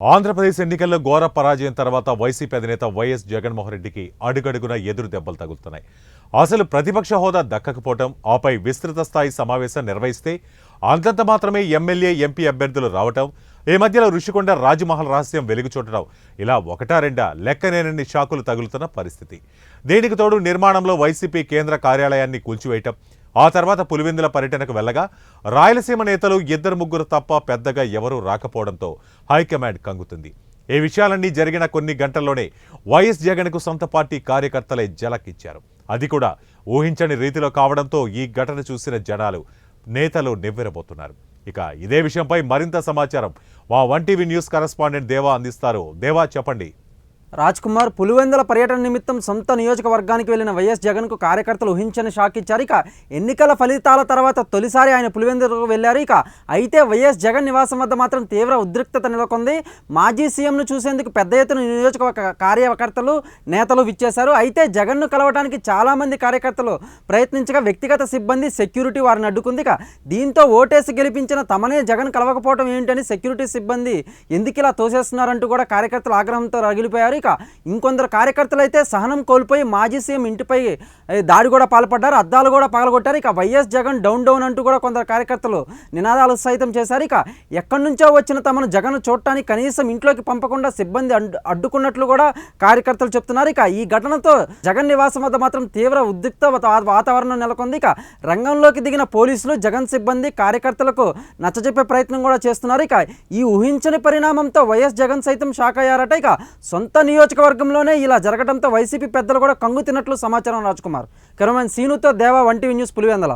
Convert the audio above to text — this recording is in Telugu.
ఆంధ్రప్రదేశ్ ఎన్నికల్లో ఘోర పరాజయం తర్వాత వైసీపీ అధినేత వైఎస్ జగన్మోహన్ రెడ్డికి అడుగడుగున ఎదురు దెబ్బలు తగులుతున్నాయి. అసలు ప్రతిపక్ష హోదా దక్కకపోవడం, ఆపై విస్తృత స్థాయి సమావేశం నిర్వహిస్తే అంతంత మాత్రమే ఎమ్మెల్యే, ఎంపీ అభ్యర్థులు రావటం, ఈ మధ్యలో రుషికొండ రాజ్మహల్ రహస్యం వెలుగు చూడటం, ఇలా ఒకటా రెండా లెక్కనేనన్ని షాకులు తగులుతున్న పరిస్థితి. దీనికి తోడు నిర్మాణంలో వైసీపీ కేంద్ర కార్యాలయాన్ని కూల్చివేయటం, ఆ తర్వాత పులివెందుల పర్యటనకు వెళ్లగా రాయలసీమ నేతలు ఇద్దరు ముగ్గురు తప్ప పెద్దగా ఎవరూ రాకపోవడంతో హైకమాండ్ కంగుతుంది. ఈ విషయాలన్నీ జరిగిన కొన్ని గంటల్లోనే వైఎస్ జగన్కు సొంత పార్టీ కార్యకర్తలే జలకిచ్చారు. అది కూడా ఊహించని రీతిలో కావడంతో ఈ ఘటన చూసిన జనాలు, నేతలు నివ్వెరబోతున్నారు. ఇక ఇదే విషయంపై మరింత సమాచారం మా 1TV న్యూస్ కరెస్పాండెంట్ దేవా అందిస్తారు. దేవా, చెప్పండి. రాజ్ కుమార్, పులివెందుల పర్యటన నిమిత్తం సొంత నియోజకవర్గానికి వెళ్లిన వైఎస్ జగన్కు కార్యకర్తలు ఊహించని షాక్ ఇచ్చారు. ఇక ఎన్నికల ఫలితాల తర్వాత తొలిసారి ఆయన పులివెందులకు వెళ్లారు. అయితే వైఎస్ జగన్ నివాసం వద్ద మాత్రం తీవ్ర ఉద్రిక్తత నెలకొంది. మాజీ సీఎంను చూసేందుకు పెద్ద ఎత్తున నియోజకవర్గ కార్యకర్తలు, నేతలు విచ్చేశారు. అయితే జగన్ను కలవడానికి చాలామంది కార్యకర్తలు ప్రయత్నించగా వ్యక్తిగత సిబ్బంది, సెక్యూరిటీ వారిని అడ్డుకుంది. దీంతో ఓటేసి గెలిపించిన తమనే జగన్ కలవకపోవడం ఏంటని సెక్యూరిటీ సిబ్బంది ఎందుకు ఇలా తోసేస్తున్నారంటూ కూడా కార్యకర్తలు ఆగ్రహంతో రగిలిపోయారు. ఇంకొందరు కార్యకర్తలు అయితే సహనం కోల్పోయి మాజీ సీఎం ఇంటిపై దాడి కూడా పాల్పడ్డారు, అద్దాలు కూడా పగలగొట్టారు. ఇక వైఎస్ జగన్ డౌన్ డౌన్ అంటూ కూడా కొందరు కార్యకర్తలు నినాదాలు సైతం చేశారు. ఇక ఎక్కడి నుంచో వచ్చిన తమను జగన్ చూడటానికి కనీసం ఇంట్లోకి పంపకుండా సిబ్బంది అడ్డుకున్నట్లు కూడా కార్యకర్తలు చెప్తున్నారు. ఇక ఈ ఘటనతో జగన్ నివాసం వద్ద మాత్రం తీవ్ర ఉద్రిక్త వాతావరణం నెలకొంది. ఇక రంగంలోకి దిగిన పోలీసులు, జగన్ సిబ్బంది కార్యకర్తలకు నచ్చజెప్పే ప్రయత్నం కూడా చేస్తున్నారు. ఇక ఈ ఊహించని పరిణామంతో వైఎస్ జగన్ సైతం షాక్ అయ్యారట. ఇక సొంత నియోజకవర్గంలోనే ఇలా జరగడంతో వైసీపీ పెద్దలు కూడా కంగు తిన్నట్లు సమాచారం. రాజ్ కుమార్, కెమెరామెన్ సీనుతో దేవా, 1TV న్యూస్, పులివెందుల.